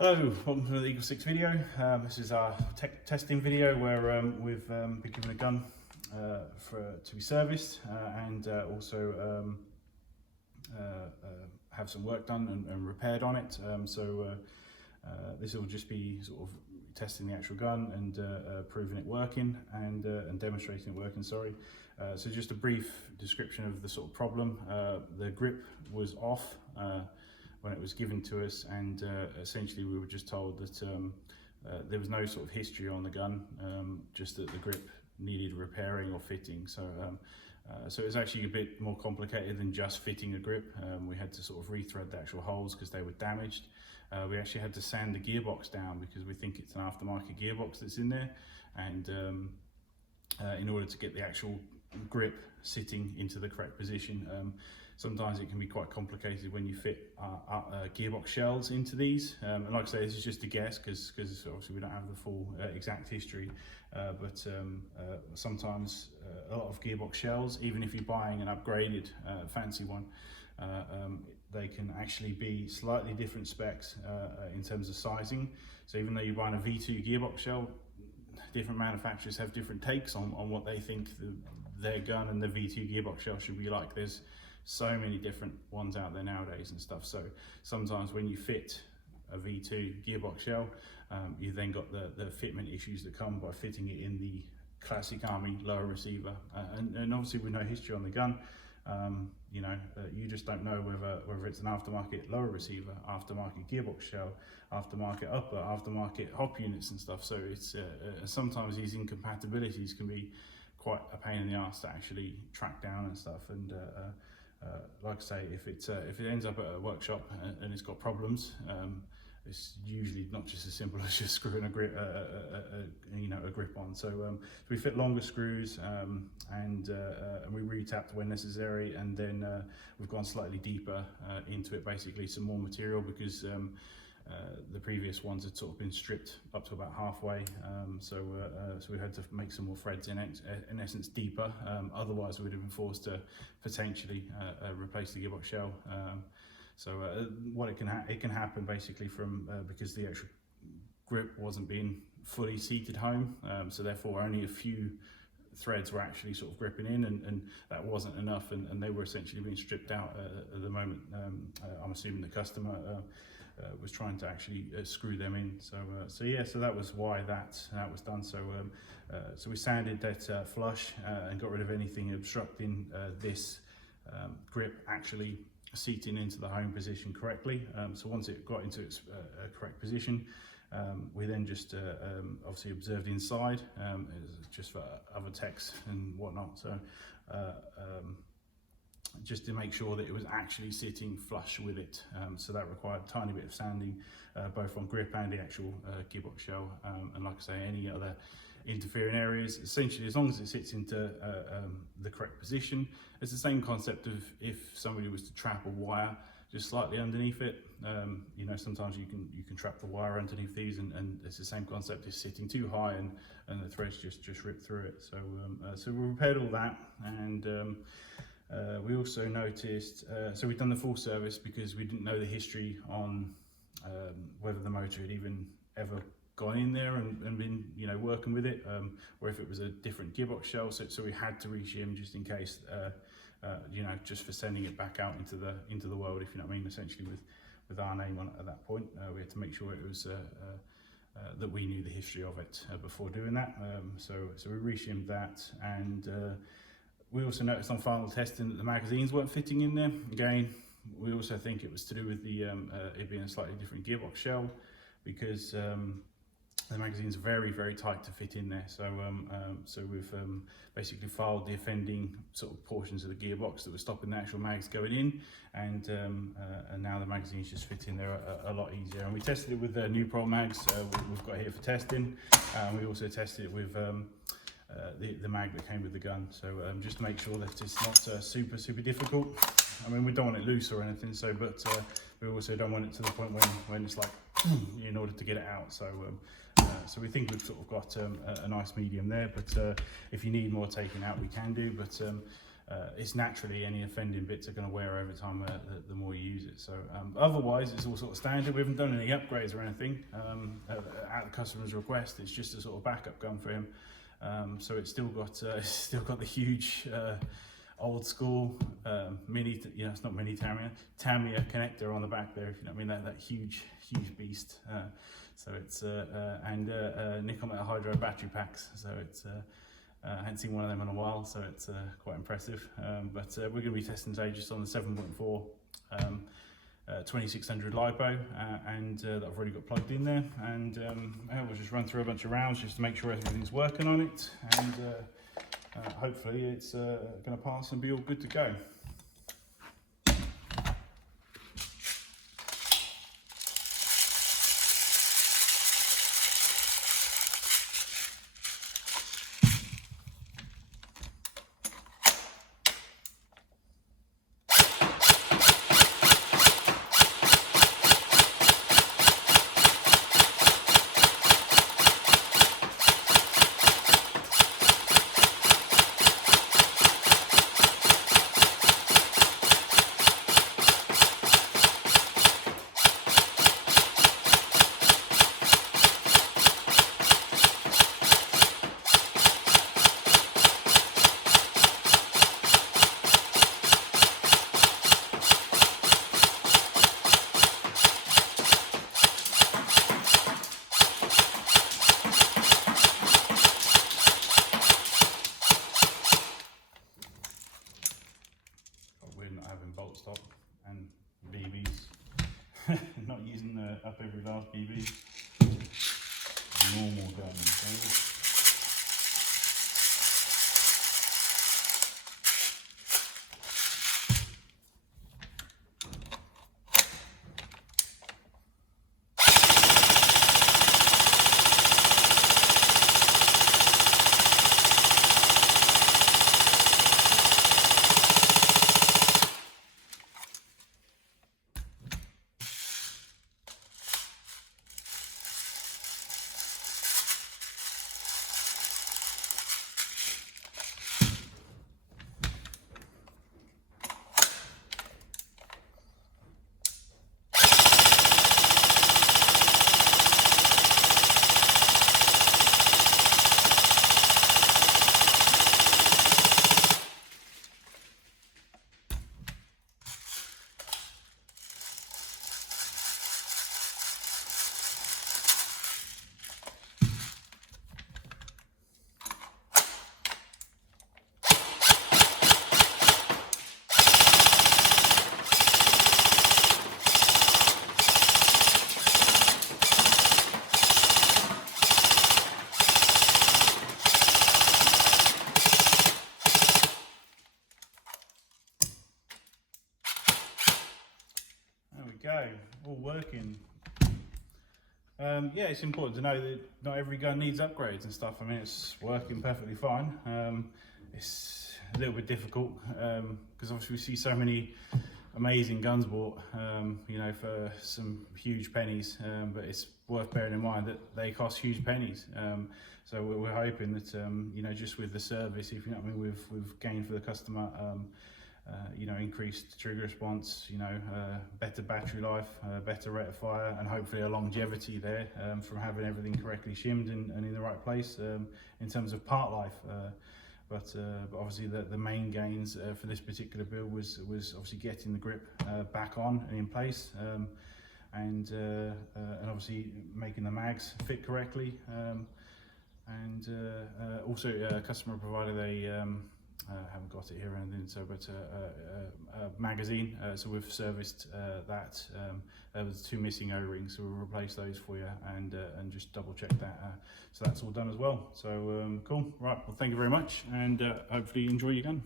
Hello, welcome to the Eagle 6 video. This is our testing video where we've been given a gun to be serviced and also have some work done and repaired on it. This will just be sort of testing the actual gun and proving it working and demonstrating it working, sorry. So just a brief description of the sort of problem. The grip was off when it was given to us, and essentially we were just told that there was no sort of history on the gun, just that the grip needed repairing or fitting. So it was actually a bit more complicated than just fitting a grip. We had to sort of rethread the actual holes because they were damaged. We actually had to sand the gearbox down because we think it's an aftermarket gearbox that's in there, and in order to get the actual grip sitting into the correct position. Sometimes it can be quite complicated when you fit gearbox shells into these, and like I say, this is just a guess because obviously we don't have the full exact history, but sometimes a lot of gearbox shells, even if you're buying an upgraded fancy one, they can actually be slightly different specs in terms of sizing. So even though you're buying a V2 gearbox shell, different manufacturers have different takes on what they think their gun and the V2 gearbox shell should be like. There's so many different ones out there nowadays and stuff, so sometimes when you fit a V2 gearbox shell, you then got the fitment issues that come by fitting it in the classic army lower receiver, and obviously with no history on the gun, you just don't know whether it's an aftermarket lower receiver, aftermarket gearbox shell, aftermarket upper, aftermarket hop units and stuff. So it's sometimes these incompatibilities can be quite a pain in the arse to actually track down and stuff. And like I say, if it ends up at a workshop and it's got problems, it's usually not just as simple as just screwing a grip, a grip on. So we fit longer screws, and we re-tapped when necessary, and then we've gone slightly deeper into it, basically some more material, because the previous ones had sort of been stripped up to about halfway, so we had to make some more threads in essence deeper, otherwise we would have been forced to potentially replace the gearbox shell. What it can happen basically from because the actual grip wasn't being fully seated home, so therefore only a few threads were actually sort of gripping in, and that wasn't enough, and they were essentially being stripped out at the moment. I'm assuming the customer was trying to actually screw them in. So that was why that was done. So we sanded that flush and got rid of anything obstructing this grip actually seating into the home position correctly. So once it got into its correct position, we then just obviously observed inside, just for other techs and whatnot. So just to make sure that it was actually sitting flush with it. So that required a tiny bit of sanding, both on grip and the actual gearbox shell. And like I say, any other interfering areas, essentially as long as it sits into the correct position. It's the same concept of if somebody was to trap a wire just slightly underneath it. Sometimes you can trap the wire underneath these, and it's the same concept. It's sitting too high and the threads just rip through it. So we repaired all that, and we also noticed, so we've done the full service because we didn't know the history on whether the motor had even ever gone in there and been working with it, or if it was a different gearbox shell. So we had to reshim just in case, just for sending it back out into the world, if you know what I mean, essentially with our name on it at that point. We had to make sure it was that we knew the history of it before doing that. So we reshimmed that, and we also noticed on final testing that the magazines weren't fitting in there. Again, we also think it was to do with the it being a slightly different gearbox shell, because the magazine's very, very tight to fit in there. So we've basically filed the offending sort of portions of the gearbox that were stopping the actual mags going in, and now the magazines just fit in there a lot easier. And we tested it with the new Pro mags we've got here for testing. We also tested it with the mag that came with the gun, so just to make sure that it's not super difficult. I mean, we don't want it loose or anything, but we also don't want it to the point when it's like in order to get it out. So we think we've sort of got a nice medium there, but if you need more taken out, we can do. But it's naturally any offending bits are going to wear over time the more you use it. So otherwise it's all sort of standard. We haven't done any upgrades or anything at the customer's request. It's just a sort of backup gun for him. So it's still got the huge old school mini, it's not mini Tamiya connector on the back there, if you know what I mean, that huge beast. So it's and nickel metal hydro battery packs. So it's I hadn't seen one of them in a while, so it's quite impressive. But we're going to be testing today just on the 7.4 2600 Lipo, and that I've already got plugged in there. And we'll just run through a bunch of rounds just to make sure everything's working on it, and hopefully it's going to pass and be all good to go. Bolt stop and BBs. Not using the up every last BB. Normal gun. Okay? Go, all working. Yeah, it's important to know that not every gun needs upgrades and stuff. I mean, it's working perfectly fine. It's a little bit difficult because obviously we see so many amazing guns bought, for some huge pennies, but it's worth bearing in mind that they cost huge pennies. So we're hoping that just with the service, if you know what I mean, we've gained for the customer. Increased trigger response, better battery life, better rate of fire, and hopefully a longevity there from having everything correctly shimmed and in the right place in terms of part life. But obviously the main gains for this particular build was obviously getting the grip back on and in place, and obviously making the mags fit correctly, and also customer provided a haven't got it here or anything, but a magazine, so we've serviced that. There was 2 missing O-rings, so we'll replace those for you and just double check that, so that's all done as well. So cool. Right, well, thank you very much, and hopefully you enjoy your gun.